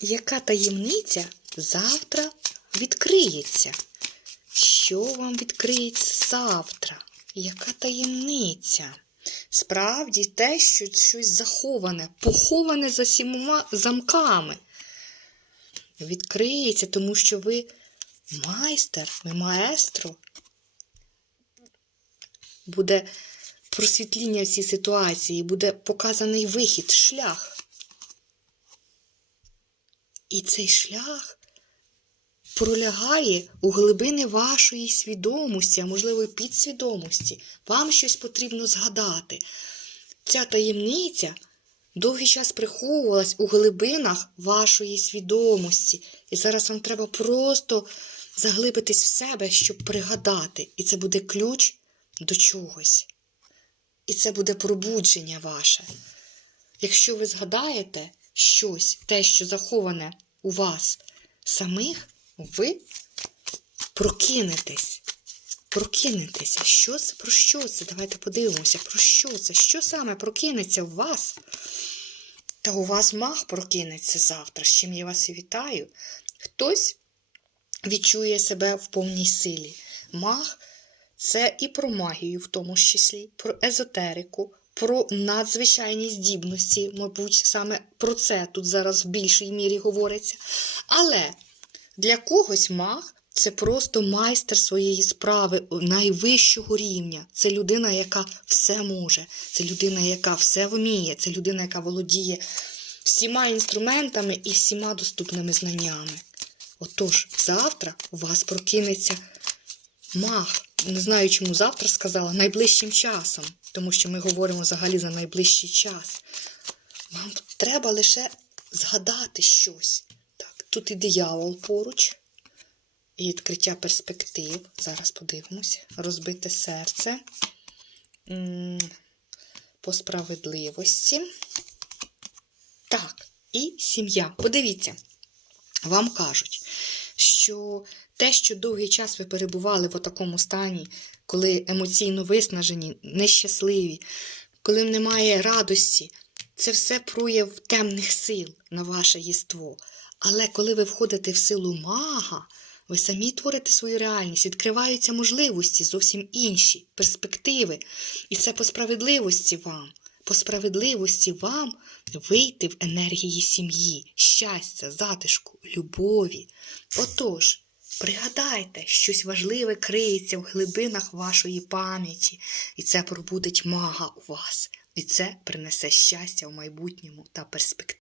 Яка таємниця завтра відкриється? Що вам відкриється завтра? Яка таємниця? Справді те, що щось заховане, поховане за сімома замками. Відкриється, тому що ви майстер, ви маестро. Буде просвітління в цій ситуації, буде показаний вихід, шлях. І цей шлях пролягає у глибини вашої свідомості, а можливо, і підсвідомості. Вам щось потрібно згадати. Ця таємниця довгий час приховувалась у глибинах вашої свідомості. І зараз вам треба просто заглибитись в себе, щоб пригадати. І це буде ключ до чогось. І це буде пробудження ваше. Якщо ви згадаєте щось, те, що заховане у вас самих, ви прокинетесь. Прокинетеся. Що це? Про що це? Давайте подивимося, про що це? Що саме прокинеться в вас? Та у вас маг прокинеться завтра, з чим я вас і вітаю. Хтось відчує себе в повній силі. Маг це і про магію, в тому числі, про езотерику, про надзвичайні здібності. Мабуть, саме про це тут зараз в більшій мірі говориться. Але для когось маг це просто майстер своєї справи найвищого рівня. Це людина, яка все може, це людина, яка все вміє, це людина, яка володіє всіма інструментами і всіма доступними знаннями. Отож, завтра у вас прокинеться маг. Не знаю, чому завтра сказала, найближчим часом, тому що ми говоримо взагалі за найближчий час. Вам треба лише згадати щось. Так, тут і диявол поруч, і відкриття перспектив. Зараз подивимось. Розбите серце. По справедливості. Так, і сім'я. Подивіться, вам кажуть, що те, що довгий час ви перебували в такому стані, коли емоційно виснажені, нещасливі, коли немає радості, це все прояв темних сил на ваше єство. Але коли ви входите в силу мага, ви самі творите свою реальність, відкриваються можливості зовсім інші, перспективи. І це по справедливості вам. По справедливості вам вийти в енергії сім'ї, щастя, затишку, любові. Отож, пригадайте, щось важливе криється в глибинах вашої пам'яті, і це пробудить мага у вас, і це принесе щастя в майбутньому та перспективі.